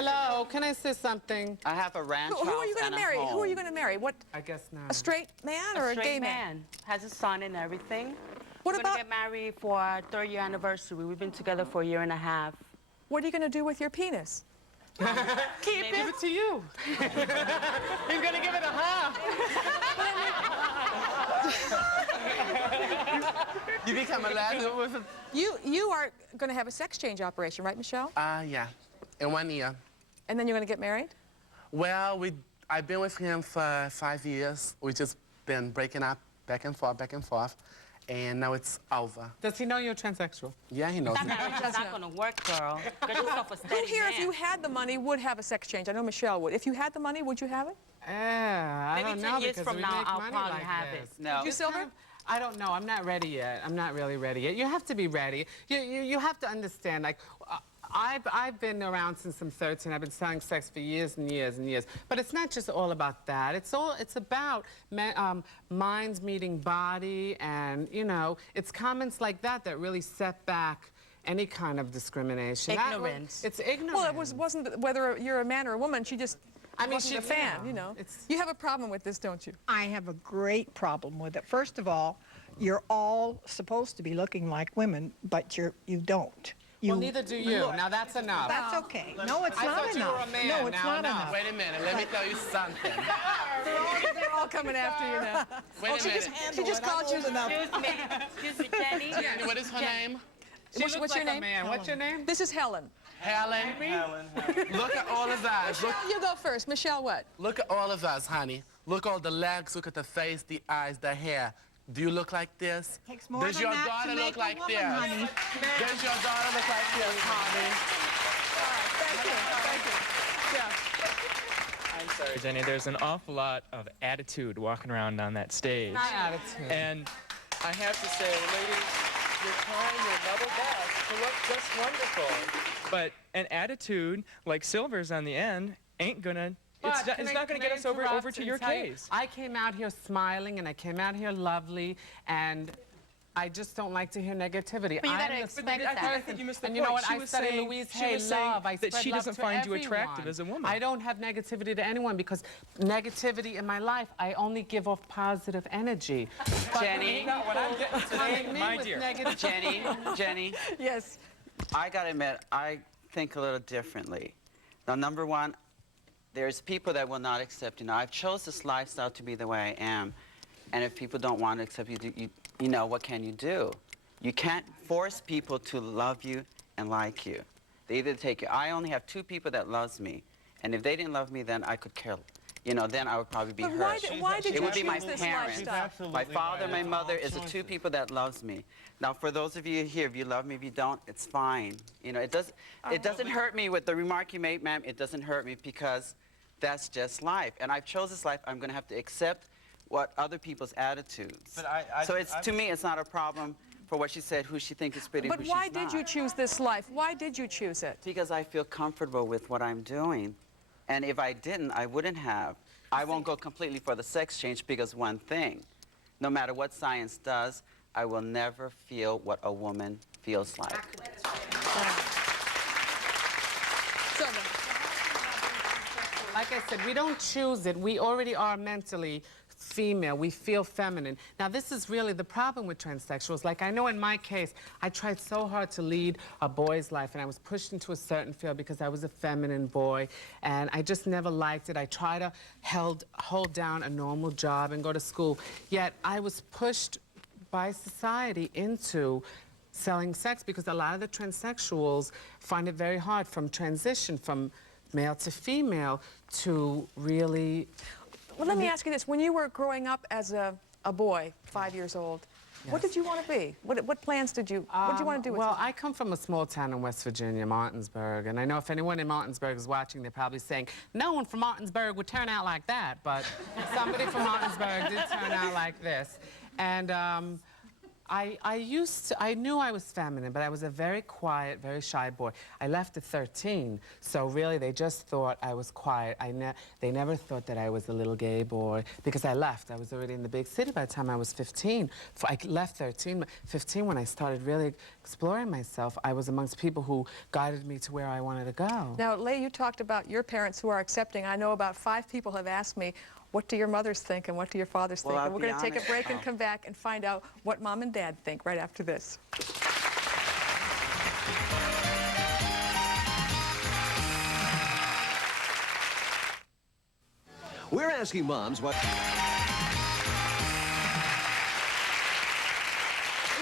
Hello, can I say something? I have a ranch house Who are you going and to a marry? home. Who are you going to marry? What? I guess not. A straight man or a gay man? Has a son and everything. What We're about? gonna get married for our 3rd year anniversary. We've been together for a year and a half. What are you going to do with your penis? Keep it. Give it to you. He's gonna give it a hug. You become a lad with a... You are going to have a sex change operation, right, Michelle? Yeah, in 1 year. And then you're going to get married? Well, I've been with him for 5 years. We've just been breaking up back and forth, and now it's over. Does he know you're transsexual? Yeah, he knows. That marriage is not gonna work, girl. Get yourself a steady Who here, man. if you had the money, would have a sex change? I know Michelle would. If you had the money, would you have it? I Maybe don't 10 know years because from we now, make I'll money probably like have this. it. No. You, Silver? I don't know. I'm not ready yet. I'm not really ready yet. You have to be ready. You have to understand, like, I've been around since I'm 13. I've been selling sex for years and years and years. But it's not just all about that. It's about minds meeting body, and, you know, it's comments like that that really set back any kind of discrimination. Ignorance. It's ignorance. Well, it wasn't whether you're a man or a woman. She just wasn't a fan, you know. You have a problem with this, don't you? I have a great problem with it. First of all, you're all supposed to be looking like women, but you don't. Well, neither do you. Now, that's enough. That's okay. No, it's I not thought you enough. were a man. No, it's Now not enough. enough. Wait a minute, let me tell you something. They're all coming after you now. Wait a minute. She just called you. Excuse me, Jenny. What is her name? What's What's like your name? a man. What's your name? This is Helen. Helen. Look at all of us. You go first. Michelle, what? Look at all of us, honey. Look at all the legs, look at the face, the eyes, the hair. Do you look like this? Takes more Does than your that daughter to look make a like woman, this? honey. Does your daughter look like this, honey? Thank you. Yeah. I'm sorry, Jenny. There's an awful lot of attitude walking around on that stage. My attitude. And I have to say, ladies, you're trying your level best to look just wonderful. But an attitude like Silver's on the end ain't gonna... It's not going to get us over to your case. I came out here smiling, and I came out here lovely, and I just don't like to hear negativity. But you gotta I'm the expect sweetest that. I think you missed the and you know point. what? She I was said in saying- Louise she Hay was saying Love, I that spread she love doesn't to find you everyone. attractive as a woman. I don't have negativity to anyone because negativity in my life, I only give off positive energy. Jenny. What I'm getting today, my dear. Jenny. Yes. I gotta admit, I think a little differently. Now, number one, there's people that will not accept you. Now, I've chose this lifestyle to be the way I am, and if people don't want to accept you, you know, what can you do? You can't force people to love you and like you. They either take you. I only have 2 people that loves me, and if they didn't love me, then I could care. You know, then I would probably be But hurt. why did It you would be my choose this parents. lifestyle? My father, my mother is the 2 people that loves me. Now, for those of you here, if you love me, if you don't, it's fine. You know, it doesn't hurt me with the remark you made, ma'am. It doesn't hurt me because that's just life. And I've chose this life. I'm going to have to accept what other people's attitudes. But so to me, it's not a problem for what she said, who she thinks is pretty, But who why she's did not. you choose this life? Why did you choose it? Because I feel comfortable with what I'm doing. And if I didn't, I wouldn't have. I won't go completely for the sex change because one thing, no matter what science does, I will never feel what a woman feels like. Like I said, we don't choose it. We already are mentally female. We feel feminine. Now, this is really the problem with transsexuals. Like, I know in my case, I tried so hard to lead a boy's life, and I was pushed into a certain field because I was a feminine boy, and I just never liked it. I tried to hold down a normal job and go to school, yet I was pushed by society into selling sex because a lot of the transsexuals find it very hard from transition from male to female to really... Well, let me ask you this. When you were growing up as a boy, 5 years old, what did you want to be? What plans did you, what did you want to do with Well, it? I come from a small town in West Virginia, Martinsburg, and I know if anyone in Martinsburg is watching, they're probably saying, no one from Martinsburg would turn out like that, but somebody from Martinsburg did turn out like this. And I knew I was feminine, but I was a very quiet, very shy boy. I left at 13, so really they just thought I was quiet. They never thought that I was a little gay boy because I left. I was already in the big city by the time I was 15. I left 15 when I started really exploring myself. I was amongst people who guided me to where I wanted to go. Now, Leigh, you talked about your parents who are accepting. I know about 5 people have asked me, what do your mothers think and what do your fathers think? Well, And we're going to take a break and honest. come back and find out what Mom and Dad think right after this. We're asking moms what...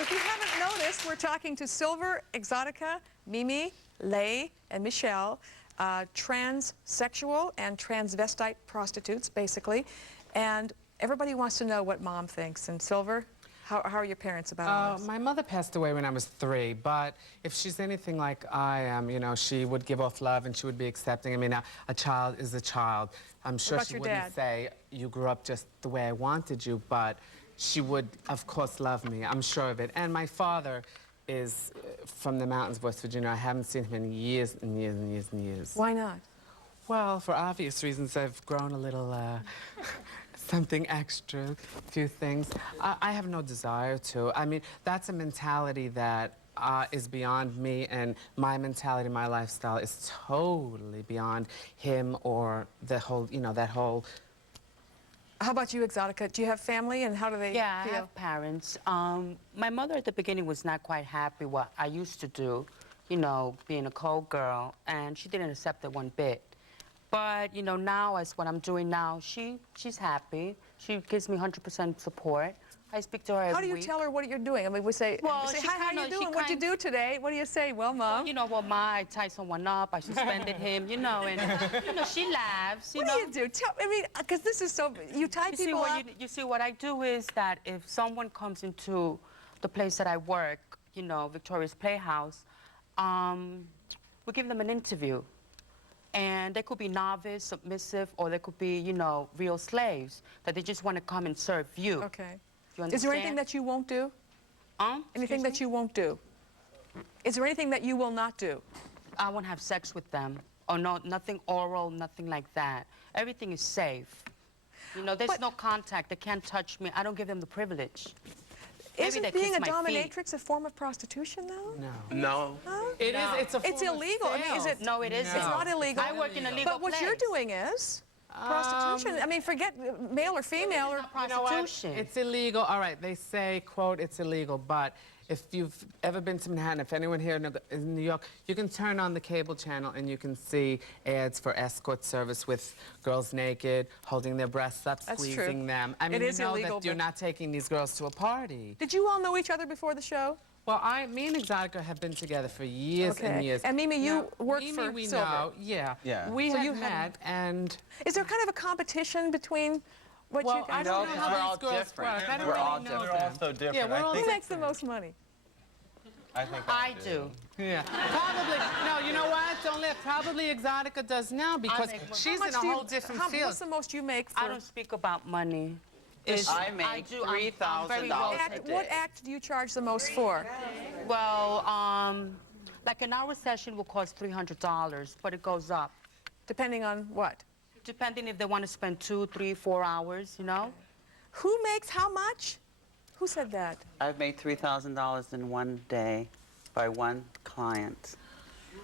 If you haven't noticed, we're talking to Silver, Exotica, Mimi, Leigh, and Michelle, transsexual and transvestite prostitutes, basically. And everybody wants to know what Mom thinks. And Silver, how are your parents about all this? My mother passed away when I was 3, but if she's anything like I am, you know, she would give off love and she would be accepting. I mean, a child is a child. I'm sure about she your wouldn't dad? say, you grew up just the way I wanted you, but she would, of course, love me. I'm sure of it. And my father is from the mountains of West Virginia. I haven't seen him in years and years and years and years. Why not? Well, for obvious reasons, I've grown a little, something extra, a few things. I have no desire to. I mean, that's a mentality that is beyond me, and my mentality, my lifestyle is totally beyond him or the whole, you know, that whole... How about you, Exotica? Do you have family, and how do they Yeah, I feel? have parents. My mother at the beginning was not quite happy what I used to do, you know, being a cold girl, and she didn't accept it one bit. But, you know, now, as what I'm doing now, she's happy. She gives me 100% support. I speak to her every How do you week. tell her what you're doing? I mean, we say, Well, we say she hi, how kinda- you she doing? What'd you do today? What do you say? Well, Mom. You know, well, I tied someone up, I suspended him, you know, and, you know, she laughs, you What know. do you do? Tell, I mean, because this is so, you tie You see, people up. you see, what I do is that if someone comes into the place that I work, you know, Victoria's Playhouse, we give them an interview. And they could be novice, submissive, or they could be, you know, real slaves, that they just want to come and serve you. Okay. You Is there anything understand? that you won't do? Anything Excuse that me? you won't do? Is there anything that you will not do? I won't have sex with them. Or no, nothing oral, nothing like that. Everything is safe. You know, there's But- no contact. They can't touch me. I don't give them the privilege. Maybe Isn't they being a kiss my feet. dominatrix a form of prostitution, though? No. No. Huh? It is, it's a It's form of illegal. I mean, is sales. it? No, it isn't. It's not illegal. I work in a legal But what you're place. doing is prostitution. I mean, forget male or female or You know what? Prostitution. It's illegal. All right, they say, quote, it's illegal, but if you've ever been to Manhattan, if anyone here in New York, you can turn on the cable channel and you can see ads for escort service with girls naked, holding their breasts up, That's true. squeezing them. I mean, It is you know illegal, that you're but- not taking these girls to a party. Did you all know each other before the show? Well, me and Exotica have been together for years and Okay. years. And Mimi, you Now, work Mimi, for we Silver. know, yeah. Yeah. We So have you have- met, and Is there kind of a competition between what well, you I guys No, don't know 'cause how we're these all girls different. work. I don't We're really all know different. them. We're all so different. Yeah, we're I all Who think- makes the most money? I think I do. Yeah, probably. No, you know what? Don't let. Probably Exotica does now because make more. she's How in much a do you- whole different What's field. the most you make for? I don't speak about money. I make do. I'm very $3,000 well a taken. day. What act do you charge the most for? Well, like an hour session will cost $300, but it goes up, Depending on what? depending if they want to spend 2, 3, 4 hours, you know? Who makes how much? Who said that? I've made $3,000 in one day by one client.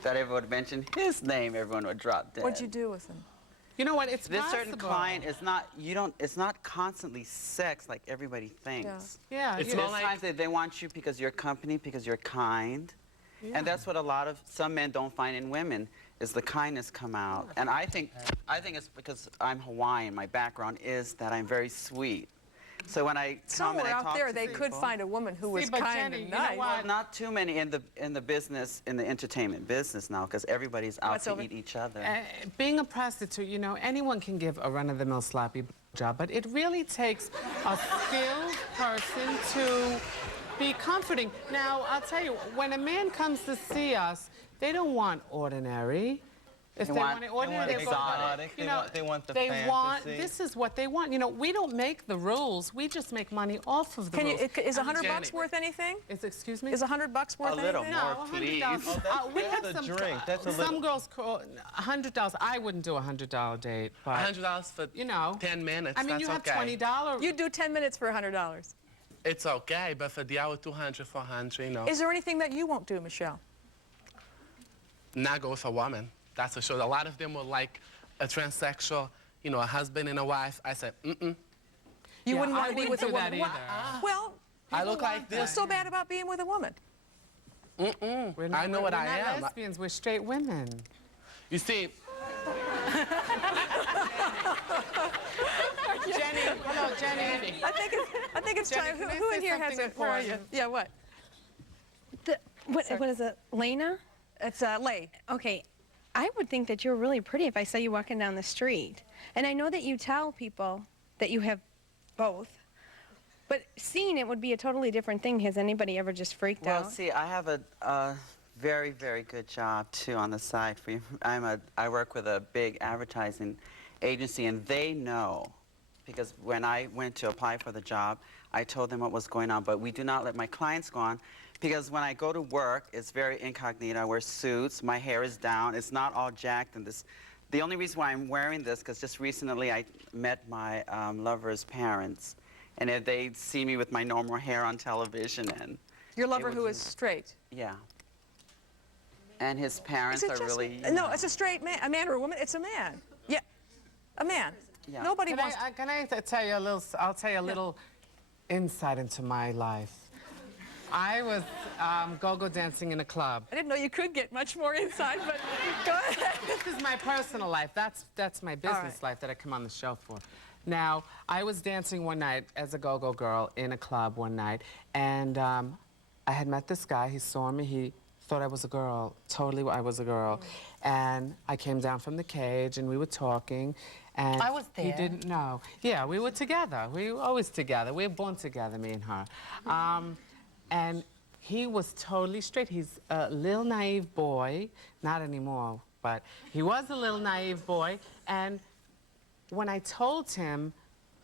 That everyone would mention his name, everyone would drop dead. What'd you do with them? You know what? It's This possible. certain client is not, it's not constantly sex like everybody thinks. Yeah, It's yeah. more There's like- times that they want you because you're company, because you're kind. And that's what some men don't find in women, is the kindness come out. And I think it's because I'm Hawaiian, my background is that I'm very sweet. So when I come Somewhere and I out talk there, to they could people- find a woman who was but kind Jenny, and you know nice. what? Not too many in the business, in the entertainment business now, because everybody's out What's to over? eat each other. Being a prostitute, you know, anyone can give a run-of-the-mill sloppy job, but it really takes a skilled person to be comforting. Now, I'll tell you, when a man comes to see us, they don't want ordinary. If They they want want it ordinary, they exotic. You know, They want the they want. fantasy. This is what they want. You know, we don't make the rules. We just make money off of the Can you, rules. is $100 Janet. worth anything? Excuse me? Is $100 worth A little anything? more, No, please. $100. We that's have a some. drink. That's a some little- girls call $100. I wouldn't do a $100 date, but $100 for you know, 10 minutes. I mean, that's you have okay. $20. You'd do 10 minutes for $100. It's okay, but for the hour, 200, 400, you know. Is there anything that you won't do, Michelle? Not go with a woman. That's for sure. A lot of them will like a transsexual, you know, a husband and a wife. I said, You Yeah, wouldn't want I to be wouldn't with a do that woman. either. Well, I look like what's this. so bad about being with a woman? We're not, I know what we're I not am. lesbians. We're straight women. You see, Jenny, hello, Jenny. I think it's Jenny, time. can I Who say in here has something it? Where are you? important? Yeah, what? What is it, Lena? It's Lay. Okay, I would think that you're really pretty if I saw you walking down the street. And I know that you tell people that you have both, but seeing it would be a totally different thing. Has anybody ever just freaked Well, out? see, I have a very, very good job, too, on the side for you. I work with a big advertising agency, and they know, because when I went to apply for the job, I told them what was going on, but we do not let my clients go on, because when I go to work, it's very incognito. I wear suits, my hair is down, it's not all jacked, and this. The only reason why I'm wearing this, because just recently I met my lover's parents, and if they see me with my normal hair on television, and Your lover It who was- is straight. yeah. And his parents Is it are just, really. No, it's a straight man. A man or a woman? It's a man. Yeah, a man. Yeah. Nobody Can wants. I tell you a little? I'll tell you a little insight into my life. I was go-go dancing in a club. I didn't know you could get much more inside, but go ahead. This is my personal life. That's my business life that I come on the show for. Now, I was dancing one night as a go-go girl in a club one night, and I had met this guy. He saw me. He thought I was a girl. Totally, I was a girl. And I came down from the cage, and we were talking. And I was he there. didn't know. Yeah, we were together. We were always together. We were born together, me and her. And he was totally straight. He's a little naive boy. Not anymore, but he was a little naive boy. And when I told him,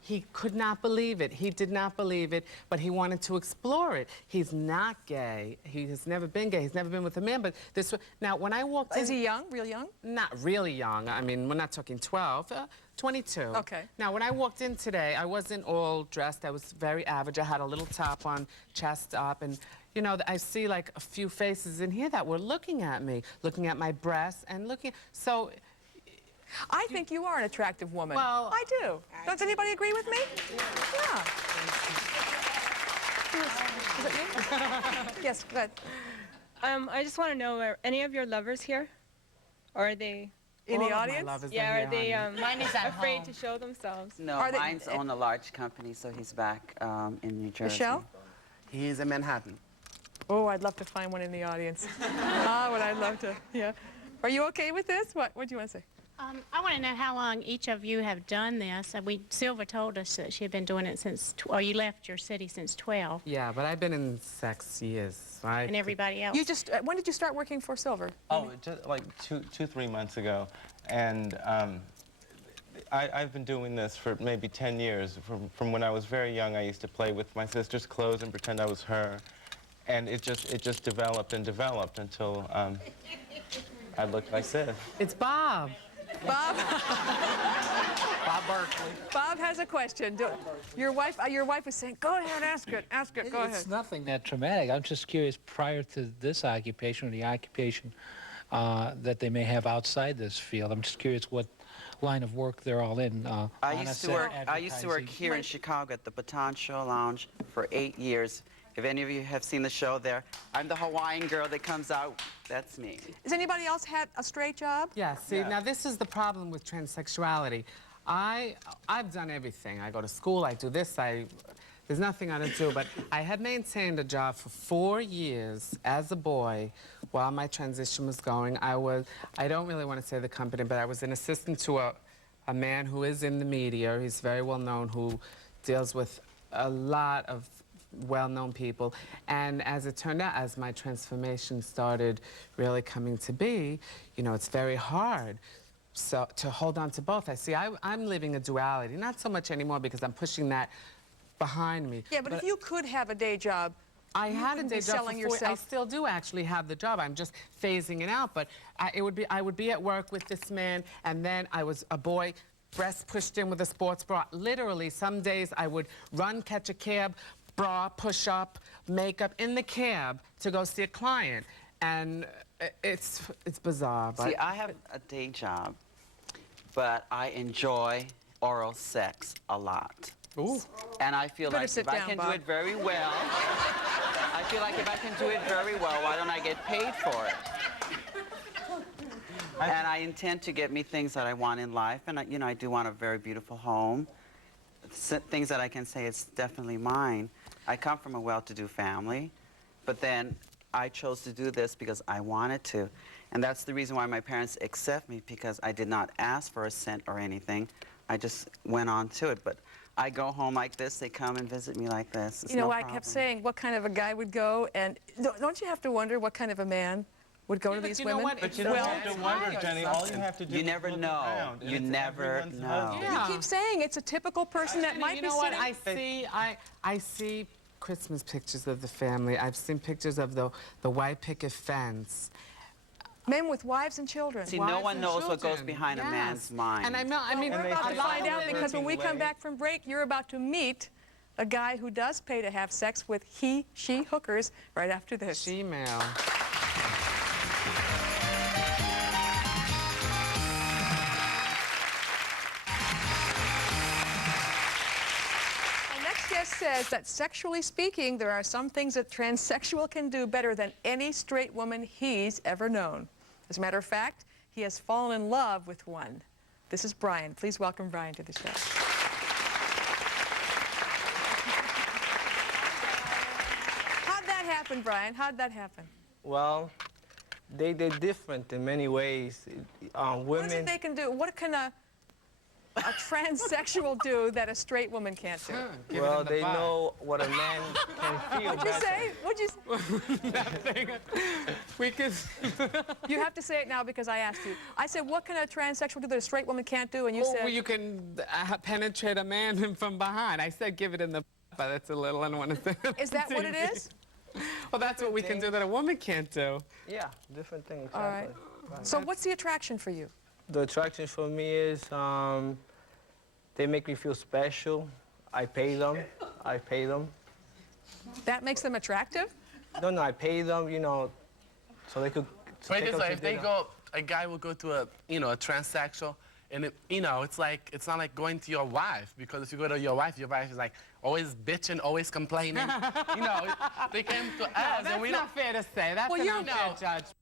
he could not believe it. He did not believe it, but he wanted to explore it. He's not gay. He has never been gay. He's never been with a man, but this. Now, when I walked in... Is he young? Real young? Not really young. I mean, we're not talking 12, 22. Okay. Now, when I walked in today, I wasn't all dressed. I was very average. I had a little top on, chest up, and, you know, I see, like, a few faces in here that were looking at me, looking at my breasts and looking... So... I think you are an attractive woman. Well, I do. Does anybody agree with me? Yeah. Is it me? Yes, go ahead. I just want to know, are any of your lovers here? Or are they, In all the of my audience? lovers yeah, here, are they honey. Mine is at afraid home. to show themselves? No, Are they- mine's own a large company, so he's back in New Jersey. Michelle? he's in Manhattan. Oh, I'd love to find one in the audience. Would I love to, yeah. Are you okay with this? What do you want to say? I want to know how long each of you have done this. Silva told us that she had been doing it since, or you left your city since 12, Yeah, but I've been in sex years. and everybody else. You just, when did you start working for Silver? Oh, just like 3 months ago. And I've been doing this for maybe 10 years. From when I was very young, I used to play with my sister's clothes and pretend I was her. And it just developed and developed until I looked like this. It's Bob. Bob? Bob Berkeley. Bob has a question. Your wife is saying, go ahead, ask it, go ahead. It's nothing that traumatic. I'm just curious, prior to this occupation or the occupation that they may have outside this field, I'm just curious what line of work they're all in. I used to work here in Chicago at the Baton Show Lounge for 8 years. If any of you have seen the show there, I'm the Hawaiian girl that comes out. That's me. Has anybody else had a straight job? Yeah, see, now this is the problem with transsexuality. I've done everything. I go to school, I do this, there's nothing I don't do, but I had maintained a job for 4 years as a boy while my transition was going. I don't really want to say the company, but I was an assistant to a man who is in the media. He's very well known, who deals with a lot of well-known people. And as it turned out, as my transformation started really coming to be, you know, it's very hard to hold on to both. I'm living a duality, not so much anymore because I'm pushing that behind me. Yeah, but if you could have a day job, I had a day job selling before. I yourself. still do actually have the job. I'm just phasing it out. But I would be at work with this man, and then I was a boy, breast pushed in with a sports bra. Literally, some days I would run, catch a cab, bra, push up, makeup in the cab to go see a client, and it's bizarre. But See, I have a day job, but I enjoy oral sex a lot. Ooh. And I feel like if I can do it very well, I feel like if I can do it very well, why don't I get paid for it? And I intend to get me things that I want in life, and you know, I do want a very beautiful home. Things that I can say it's definitely mine. I come from a well-to-do family, but then I chose to do this because I wanted to. And that's the reason why my parents accept me, because I did not ask for a cent or anything. I just went on to it. But I go home like this, they come and visit me like this. It's You know, no I problem. kept saying what kind of a guy would go, and don't you have to wonder what kind of a man would go to these women? But you don't have to wonder, Jenny. All you have to do You is never look know. around, and You it's never everyone's know. husband. Yeah. You keep saying it's a typical person that might you be know what? sitting. I see Christmas pictures of the family. I've seen pictures of the white picket fence. Men with wives and children. See, no one knows what goes behind a man's mind. And I mean, We're about to find out, because when we come back from break, you're about to meet a guy who does pay to have sex with she hookers right after this. She-mail. Our next guest says that sexually speaking, there are some things that transsexual can do better than any straight woman he's ever known. As a matter of fact, he has fallen in love with one. This is Brian. Please welcome Brian to the show. How'd that happen, Brian? How'd that happen? Well, they're different in many ways. What is it Women, they can do? What can a transsexual do that a straight woman can't do? well, they know what a man can feel. What'd you say? What'd you say? Nothing. We could. You have to say it now because I asked you. I said, what can a transsexual do that a straight woman can't do? And you said... Well, you can penetrate a man from behind. I said give it in the but that's a little, I don't want to say. Is that what it is? Well, that's what we can do that a woman can't do. Yeah, different things. Exactly. All right. So what's the attraction for you? The attraction for me is they make me feel special. I pay them. I pay them. That makes them attractive? No, I pay them, you know, so they could Wait, take this us way, to if they dinner. go, a guy will go to a transsexual, and it, you know, it's like, it's not like going to your wife, because if you go to your wife is like always bitching, always complaining. You know, they came to us, That's and we not fair to say. That's Well, an you're- unfair judgment.